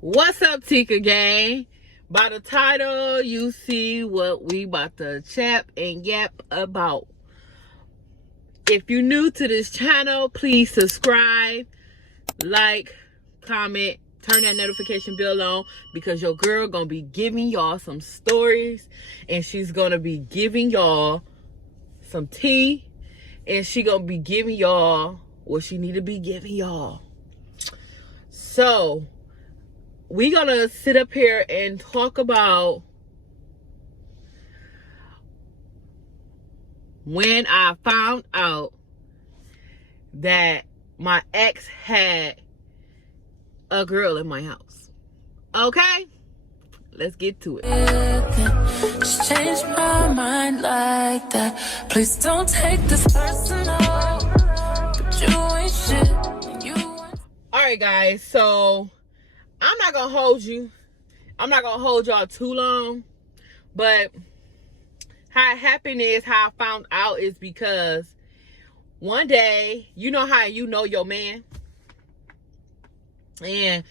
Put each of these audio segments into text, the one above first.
What's up, Tika gang? By the title, you see what we about to chat and yap about. If you're new to this channel, please subscribe, like, comment, turn that notification bell on, because your girl gonna be giving y'all some stories, and she's gonna be giving y'all some tea, and she gonna be giving y'all what she need to be giving y'all. So we gonna sit up here and talk about when I found out that my ex had a girl in my house. Okay? Let's get to it. Just change my mind like that. Please don't take this personal. But you ain't shit. Alright, guys, so I'm not gonna hold you. I'm not gonna hold y'all too long. But how it happened is, how I found out is because one day, you know how you know your man? And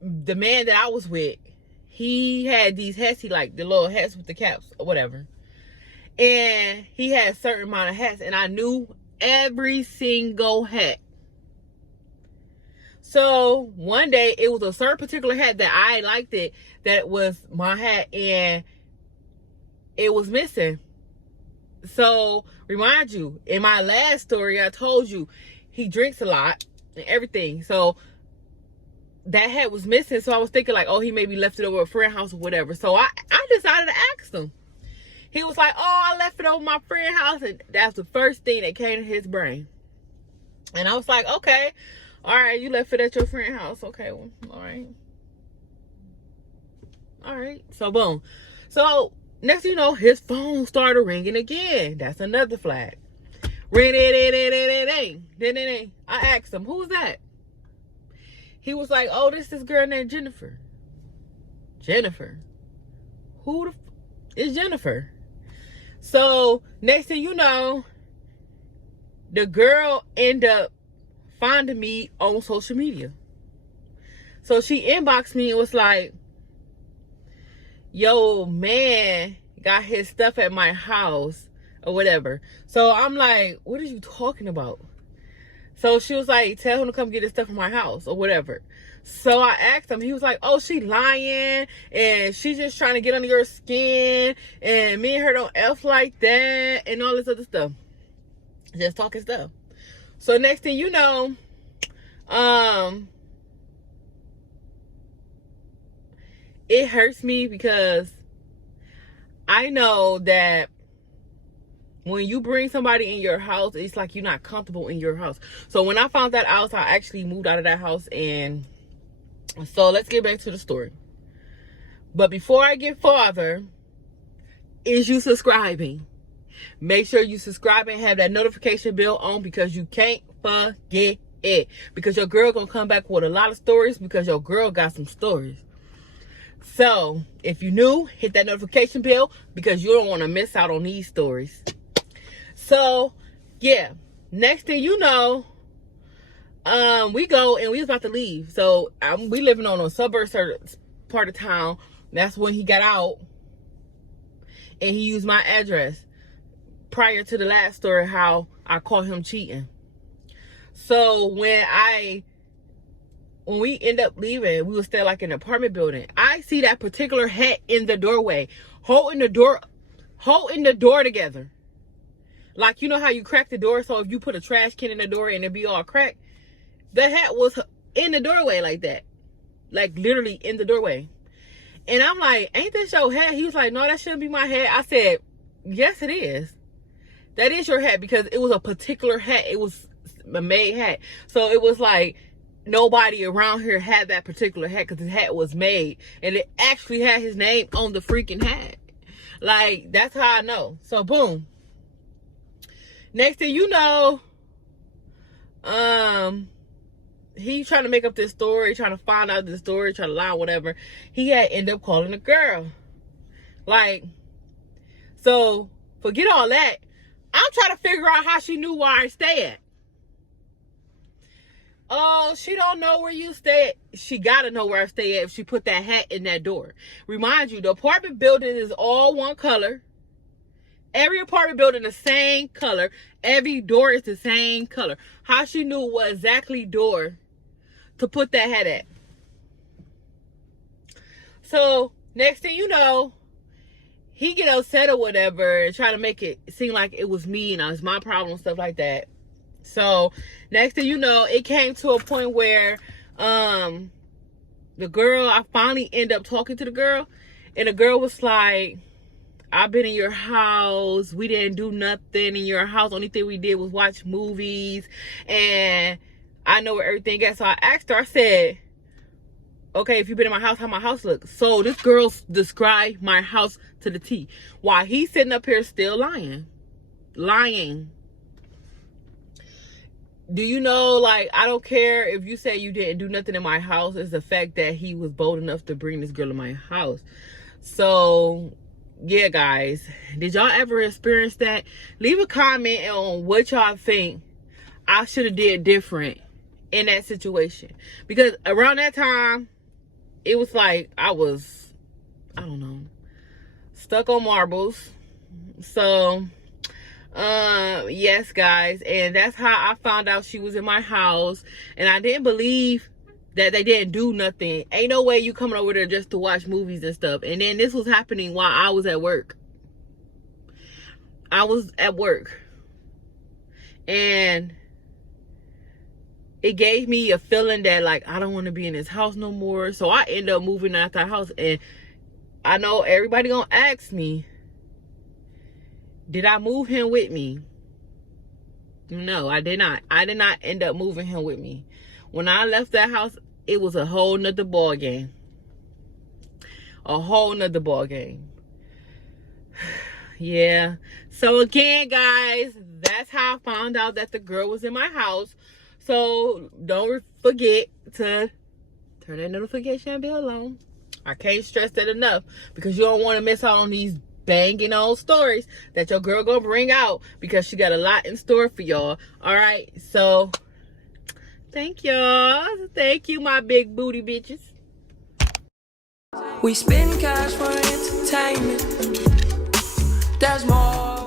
the man that I was with, he had these hats, he like the little hats with the caps or whatever. And he had a certain amount of hats, and I knew every single hat. So one day, it was a certain particular hat that I liked it, that was my hat, and it was missing. So remind you, in my last story, I told you he drinks a lot and everything. So that hat was missing. So I was thinking like, oh, he maybe left it over at a friend's house or whatever. So I decided to ask him. He was like, oh, I left it over my friend's house. And that's the first thing that came to his brain. And I was like, okay, all right, you left it at your friend's house. Okay, well, all right. All right. So boom. So next thing you know, his phone started ringing again. That's another flag. Ring, ding, ding, ding. I asked him, who's that? He was like, oh, this girl named Jennifer. Jennifer? Who is Jennifer? So next thing you know, the girl ended up finding me on social media. So she inboxed me and was like, yo, man got his stuff at my house or whatever. So I'm like, what are you talking about? So she was like, tell him to come get his stuff from my house or whatever. So I asked him, he was like, oh, she lying and she's just trying to get under your skin and me and her don't F like that and all this other stuff. Just talking stuff. So next thing you know, it hurts me because I know that when you bring somebody in your house, it's like you're not comfortable in your house. So when I found that out, I actually moved out of that house. And so let's get back to the story. But before I get farther, is you subscribing? Make sure you subscribe and have that notification bell on, because you can't forget it. Because your girl gonna come back with a lot of stories, because your girl got some stories. So if you're new, hit that notification bell, because you don't want to miss out on these stories. So yeah, next thing you know, we go and we was about to leave. So we living on a suburb part of town. That's when he got out and he used my address prior to the last story, how I caught him cheating. So when we end up leaving, we were still like in an apartment building. I see that particular hat in the doorway, holding the door together. Like, you know how you crack the door, so if you put a trash can in the door and it be all cracked, the hat was in the doorway like that. Like, literally in the doorway. And I'm like, ain't this your hat? He was like, no, that shouldn't be my hat. I said, yes, it is. That is your hat, because it was a particular hat. It was a made hat. So it was like, nobody around here had that particular hat, because the hat was made. And it actually had his name on the freaking hat. Like, that's how I know. So, boom. Next thing you know, he trying to make up this story, trying to find out this story, trying to lie, whatever. He had ended up calling a girl. Like, so forget all that. I'm trying to figure out how she knew where I stay at. Oh, she don't know where you stay. She gotta know where I stay at if she put that hat in that door. Remind you, the apartment building is all one color. Every apartment building the same color. Every door is the same color. How she knew what exactly door to put that hat at. So, next thing you know, he get upset or whatever and try to make it seem like it was me and it was my problem, stuff like that. So, next thing you know, it came to a point where the girl, I finally end up talking to the girl, and the girl was like, I've been in your house. We didn't do nothing in your house. Only thing we did was watch movies. And I know where everything is. So I asked her, I said, okay, if you've been in my house, how my house looks. So this girl described my house to the T. While he's sitting up here still lying. Lying. Do you know, like, I don't care if you say you didn't do nothing in my house. It's the fact that he was bold enough to bring this girl in my house. So, yeah, guys. Did y'all ever experience that? Leave a comment on what y'all think I should have did different in that situation. Because around that time, it was like I was, I don't know, stuck on marbles. So, yes, guys. And that's how I found out she was in my house. And I didn't believe that they didn't do nothing. Ain't no way you coming over there just to watch movies and stuff. And then this was happening while I was at work. I was at work. And it gave me a feeling that, like, I don't want to be in this house no more. So I end up moving out the house. And I know everybody gonna ask me, did I move him with me? No, I did not. I did not end up moving him with me. When I left that house, it was a whole nother ball game. A whole nother ball game. Yeah. So again, guys, that's how I found out that the girl was in my house. So don't forget to turn that notification bell on. I can't stress that enough, because you don't want to miss out on these banging old stories that your girl gonna bring out, because she got a lot in store for y'all. All right, so thank y'all. Thank you, my big booty bitches. We spend cash for entertainment. There's more.